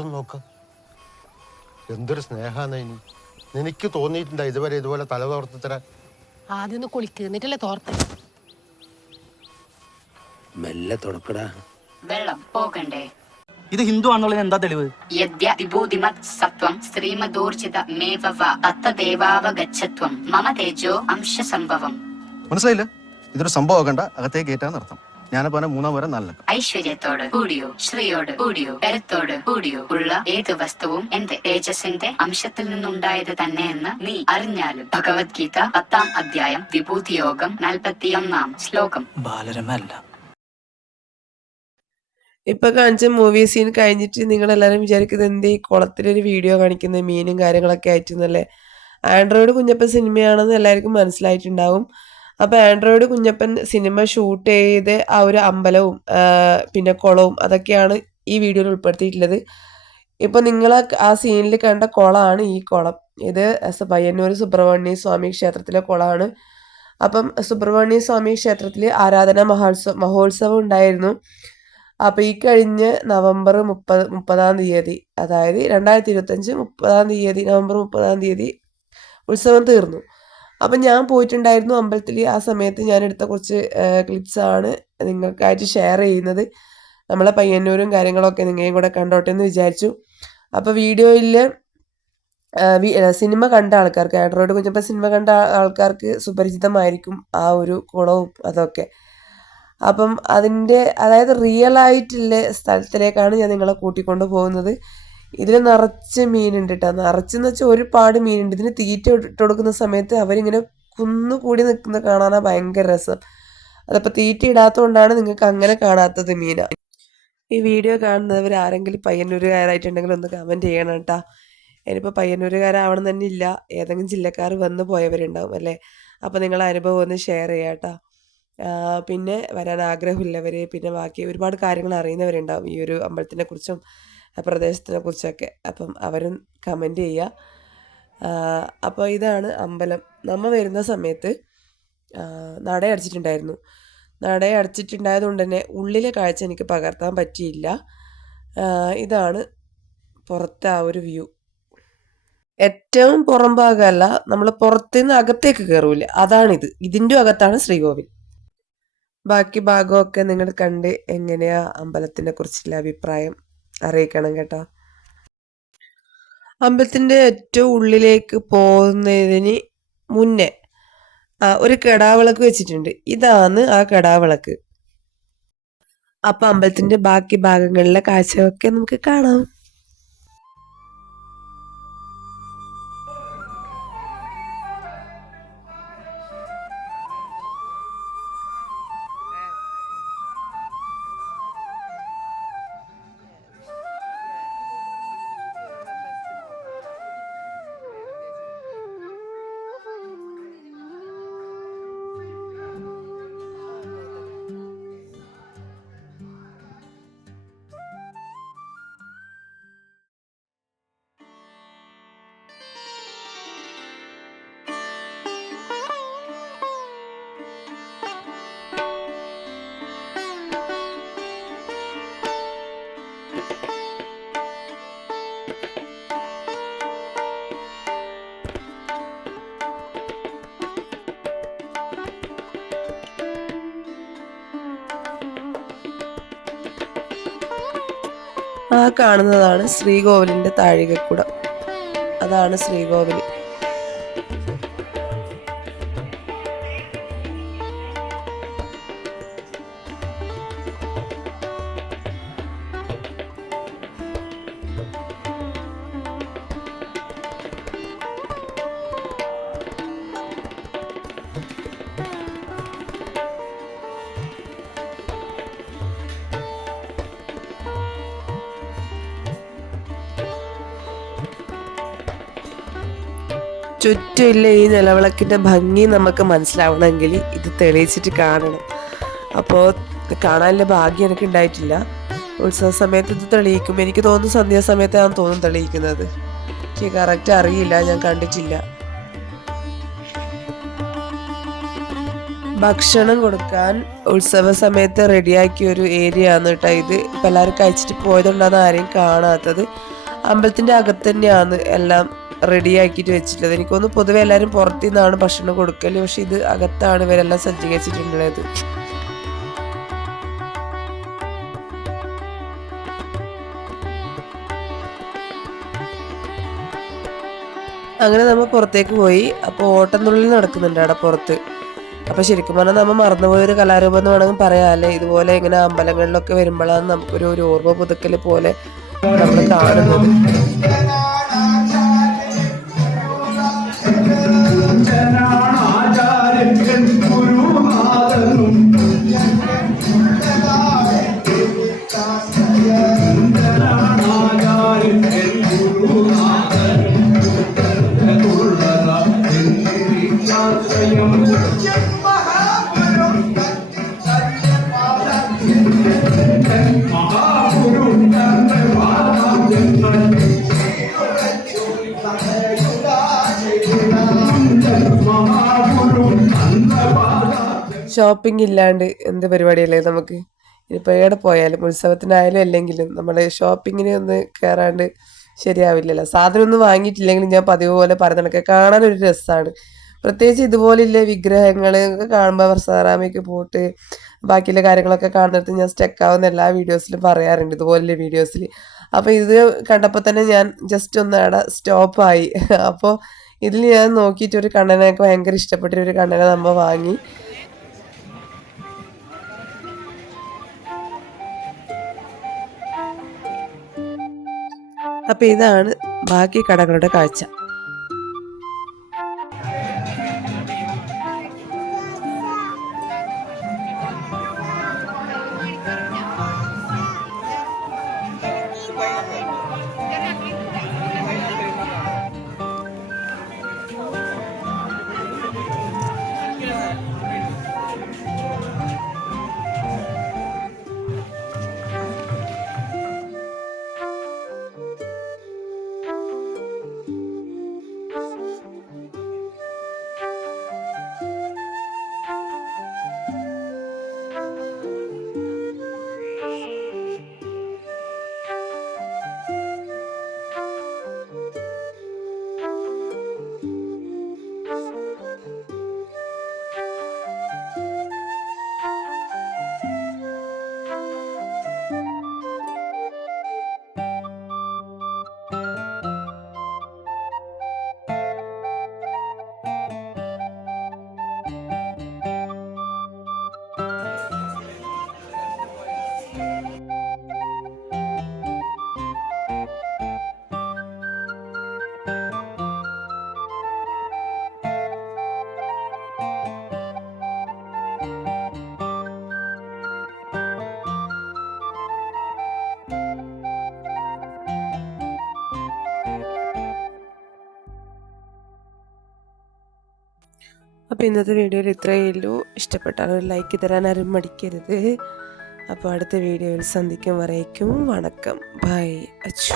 ഒന്ന് നോക്ക്. എന്തൊരു സ്നേഹാന്ന് ഇനി. നിനക്ക് തോന്നിയിട്ടുണ്ടോ ഇതുവരെ ഇതുപോലെ തല തോർത്ത് തരാൻ? ആദ്യം ഒന്ന് കുളിക്ക് എന്നിട്ടല്ലേ തോർത്ത്. മെല്ലെ തുടക്കടാ. വെള്ളം പോകണ്ടേ. ഇത് ഹിന്ദു ആണെന്നുള്ളതിന് എന്താ തെളിവ്? സത്വം ശ്രീമദൂർജിത മേവവ തത്തദേവാവഗച്ഛത്വം മമ തേജോ അംശസംഭവം. മനസ്സിലായില്ല? ഇതൊരു സംഭവം ആകണ്ട അകത്തേക്ക് ഏറ്റാന്ന് അർത്ഥം ഞാനപ്പോ പറഞ്ഞ മൂന്നാം വരെ നല്ല ഐശ്വര്യത്തോട് കൂടിയോ ശ്രീയോട് കൂടിയോ കരുത്തോട് കൂടിയോ ഉള്ള ഏത് വസ്തുവും എന്റെ തേജസ്സിന്റെ അംശത്തിൽ നിന്നുണ്ടായത് തന്നെയെന്ന് നീ അറിഞ്ഞാലും ഭഗവത്ഗീത പത്താം അധ്യായം വിഭൂതിയോഗം നാൽപ്പത്തിയൊന്നാം ശ്ലോകം. ബാലരമല്ല ഇപ്പൊ കാണിച്ച മൂവി സീൻ കഴിഞ്ഞിട്ട് നിങ്ങൾ എല്ലാവരും വിചാരിക്കുന്നത് എന്ത് ഈ കുളത്തിലൊരു വീഡിയോ കാണിക്കുന്ന മീനും കാര്യങ്ങളൊക്കെ ആയിട്ടെന്നല്ലേ? ആൻഡ്രോയിഡ് കുഞ്ഞപ്പ സിനിമയാണെന്ന് എല്ലാവർക്കും മനസ്സിലായിട്ടുണ്ടാവും. അപ്പൊ ആൻഡ്രോയിഡ് കുഞ്ഞപ്പൻ സിനിമ ഷൂട്ട് ചെയ്ത് ആ ഒരു അമ്പലവും പിന്നെ കുളവും അതൊക്കെയാണ് ഈ വീഡിയോയിൽ ഉൾപ്പെടുത്തിയിട്ടുള്ളത്. ഇപ്പൊ നിങ്ങൾ ആ സീനിൽ കണ്ട കുളമാണ് ഈ കുളം. ഇത് പയ്യന്നൂർ സുബ്രഹ്മണ്യ സ്വാമി ക്ഷേത്രത്തിലെ കുളമാണ്. അപ്പം സുബ്രഹ്മണ്യ സ്വാമി ക്ഷേത്രത്തിൽ ആരാധന മഹോത്സവ മഹോത്സവം ഉണ്ടായിരുന്നു. അപ്പോൾ ഈ കഴിഞ്ഞ നവംബർ മുപ്പത് മുപ്പതാം തീയതി അതായത് രണ്ടായിരത്തി ഇരുപത്തഞ്ച് മുപ്പതാം തീയതി നവംബർ മുപ്പതാം തീയതി ഉത്സവം തീർന്നു. അപ്പം ഞാൻ പോയിട്ടുണ്ടായിരുന്നു അമ്പലത്തിൽ ആ സമയത്ത് ഞാൻ എടുത്ത കുറച്ച് ക്ലിപ്സാണ് നിങ്ങൾക്കായിട്ട് ഷെയർ ചെയ്യുന്നത്. നമ്മളെ പയ്യന്നൂരും കാര്യങ്ങളൊക്കെ നിങ്ങളെയും കൂടെ കണ്ടോട്ടെ എന്ന് വിചാരിച്ചു. അപ്പോൾ വീഡിയോയിൽ സിനിമ കണ്ട ആൾക്കാർക്ക് ആൻഡ്രോയിഡ് കുഞ്ഞപ്പം സിനിമ കണ്ട ആൾക്കാർക്ക് സുപരിചിതമായിരിക്കും ആ ഒരു കുളവും അതൊക്കെ. അപ്പം അതിന്റെ അതായത് റിയൽ ആയിട്ടുള്ള സ്ഥലത്തിലേക്കാണ് ഞാൻ നിങ്ങളെ കൂട്ടിക്കൊണ്ട് പോകുന്നത്. ഇതിൽ നിറച്ച് മീനുണ്ട് കേട്ടോ നിറച്ചെന്ന് വെച്ചാൽ ഒരുപാട് മീനുണ്ട്. ഇതിന് തീറ്റ ഇട്ട് കൊടുക്കുന്ന സമയത്ത് അവരിങ്ങനെ കുന്നുകൂടി നിൽക്കുന്നത് കാണാനാണ് ഭയങ്കര രസം. അതപ്പോൾ തീറ്റ ഇടാത്തതുകൊണ്ടാണ് നിങ്ങൾക്ക് അങ്ങനെ കാണാത്തത് മീന. ഈ വീഡിയോ കാണുന്നവർ ആരെങ്കിലും പയ്യന്നൂരുകാരായിട്ടുണ്ടെങ്കിൽ ഒന്ന് കമന്റ് ചെയ്യണം കേട്ടോ ഇനിയിപ്പോൾ പയ്യന്നൂരുകാരാവണം തന്നെ ഇല്ല. ഏതെങ്കിലും ജില്ലക്കാർ വന്ന് പോയവരുണ്ടാവും അല്ലേ? അപ്പോൾ നിങ്ങളെ അനുഭവം ഒന്ന് ഷെയർ ചെയ്യാം കേട്ടോ പിന്നെ വരാൻ ആഗ്രഹമില്ലവർ പിന്നെ ബാക്കി ഒരുപാട് കാര്യങ്ങൾ അറിയുന്നവരുണ്ടാവും ഈ ഒരു അമ്പലത്തിനെ കുറിച്ചും പ്രദേശത്തിനെ കുറിച്ചൊക്കെ. അപ്പം അവരും കമന്റ് ചെയ്യുക അപ്പോൾ ഇതാണ് അമ്പലം. നമ്മൾ വരുന്ന സമയത്ത് ആ, നട അടച്ചിട്ടുണ്ടായിരുന്നു. നട അടച്ചിട്ടുണ്ടായതുകൊണ്ട് തന്നെ ഉള്ളിലെ കാഴ്ച എനിക്ക് പകർത്താൻ പറ്റിയില്ല. ഇതാണ് പുറത്തെ ആ ഒരു വ്യൂ ഏറ്റവും പുറം ഭാഗമല്ല നമ്മൾ പുറത്തുനിന്ന് അകത്തേക്ക് കയറൂല അതാണിത്. ഇതിന്റെ അകത്താണ് ശ്രീകോവിൽ. ബാക്കി ഭാഗമൊക്കെ നിങ്ങൾ കണ്ട് എങ്ങനെയാ അമ്പലത്തിനെ കുറിച്ചുള്ള അഭിപ്രായം അറിയിക്കണം കേട്ടോ. അമ്പലത്തിന്റെ ഏറ്റവും ഉള്ളിലേക്ക് പോകുന്നതിന് മുന്നേ ഒരു കെടാവിളക്ക് വെച്ചിട്ടുണ്ട്. ഇതാണ് ആ കെടാവിളക്ക്. അപ്പൊ അമ്പലത്തിന്റെ ബാക്കി ഭാഗങ്ങളിലെ കാഴ്ചയൊക്കെ നമുക്ക് കാണാം. ആ കാണുന്നതാണ് ശ്രീകോവിലിന്റെ താഴികക്കുടം. അതാണ് ശ്രീകോവിൽ ചുറ്റുമില്ല ഈ നിലവിളക്കിന്റെ ഭംഗി നമുക്ക് മനസ്സിലാവണമെങ്കിൽ ഇത് തെളിയിച്ചിട്ട് കാണണം. അപ്പോൾ കാണാനുള്ള ഭാഗ്യം എനിക്ക് ഉണ്ടായിട്ടില്ല. ഉത്സവ സമയത്ത് ഇത് തെളിയിക്കും എനിക്ക് തോന്നുന്നു സന്ധ്യാസമയത്താണ് തോന്നുന്നു തെളിയിക്കുന്നത്. എനിക്ക് കറക്റ്റ് അറിയില്ല ഞാൻ കണ്ടിട്ടില്ല. ഭക്ഷണം കൊടുക്കാൻ ഉത്സവ സമയത്ത് റെഡിയാക്കിയ ഒരു ഏരിയ ആണ് കേട്ടോ ഇത്. ഇപ്പം എല്ലാവരും കഴിച്ചിട്ട് പോയതുകൊണ്ടാണ് ആരെയും കാണാത്തത്. അമ്പലത്തിന്റെ അകത്ത് തന്നെയാണ് എല്ലാം റെഡിയാക്കിയിട്ട് വെച്ചിട്ടുള്ളത്. എനിക്കൊന്ന് പൊതുവെ എല്ലാവരും പുറത്തു നിന്നാണ് ഭക്ഷണം കൊടുക്കൽ. പക്ഷെ ഇത് അകത്താണ് ഇവരെല്ലാം സജ്ജീകരിച്ചിട്ടുള്ളത്. അങ്ങനെ നമ്മൾ പുറത്തേക്ക് പോയി. അപ്പോൾ ഓട്ടന്നുള്ളിൽ നടക്കുന്നുണ്ട് അവിടെ പുറത്ത്. അപ്പോൾ ശരിക്കും പറഞ്ഞാൽ നമ്മൾ മറന്നുപോയൊരു കലാരൂപം എന്ന് വേണമെങ്കിൽ പറയാമല്ലേ ഇതുപോലെ ഇങ്ങനെ അമ്പലങ്ങളിലൊക്കെ വരുമ്പോഴാണ് നമുക്കൊരു ഒരു ഓർമ്മ പുതുക്കൽ പോലെ നമ്മൾ കാണുന്നത്. ഷോപ്പിംഗ് ഇല്ലാണ്ട് എന്ത് പരിപാടിയല്ലേ നമുക്ക്? ഇനിയിപ്പോൾ എവിടെ പോയാലും ഉത്സവത്തിനായാലും അല്ലെങ്കിലും നമ്മൾ ഷോപ്പിങ്ങിന് ഒന്ന് കയറാണ്ട് ശരിയാവില്ലല്ലോ. സാധനം ഒന്നും വാങ്ങിയിട്ടില്ലെങ്കിലും ഞാൻ പതിവ് പോലെ പറയുന്നതൊക്കെ കാണാനൊരു രസമാണ് പ്രത്യേകിച്ച് ഇതുപോലെയുള്ള വിഗ്രഹങ്ങൾ കാണുമ്പോൾ വർഷാറാമയ്ക്ക് പോയിട്ട് ബാക്കിയുള്ള കാര്യങ്ങളൊക്കെ കാണുന്നിടത്ത് ഞാൻ സ്റ്റക്ക് ആവുന്ന എല്ലാ വീഡിയോസിലും പറയാറുണ്ട്. ഇതുപോലുള്ള വീഡിയോസിൽ അപ്പോൾ ഇത് കണ്ടപ്പോൾ തന്നെ ഞാൻ ജസ്റ്റ് ഒന്ന് അവിടെ സ്റ്റോപ്പായി അപ്പോൾ ഇതിൽ ഞാൻ നോക്കിയിട്ട് ഒരു കണ്ണനൊക്കെ ഭയങ്കര ഇഷ്ടപ്പെട്ട ഒരു കണ്ണനെ നമ്മൾ വാങ്ങി. അപ്പോൾ ഇതാണ് ബാക്കി കടകളുടെ കാഴ്ച. അപ്പോൾ ഇന്നത്തെ വീഡിയോയിൽ ഇത്രയേ ഉള്ളൂ. ഇഷ്ടപ്പെട്ടാൽ ഒരു ലൈക്ക് തരാൻ ആരും മടിക്കരുത്. അപ്പോൾ അടുത്ത വീഡിയോയിൽ സന്ധിക്കും വരയ്ക്കും. വണക്കം. ബൈ അച്ചു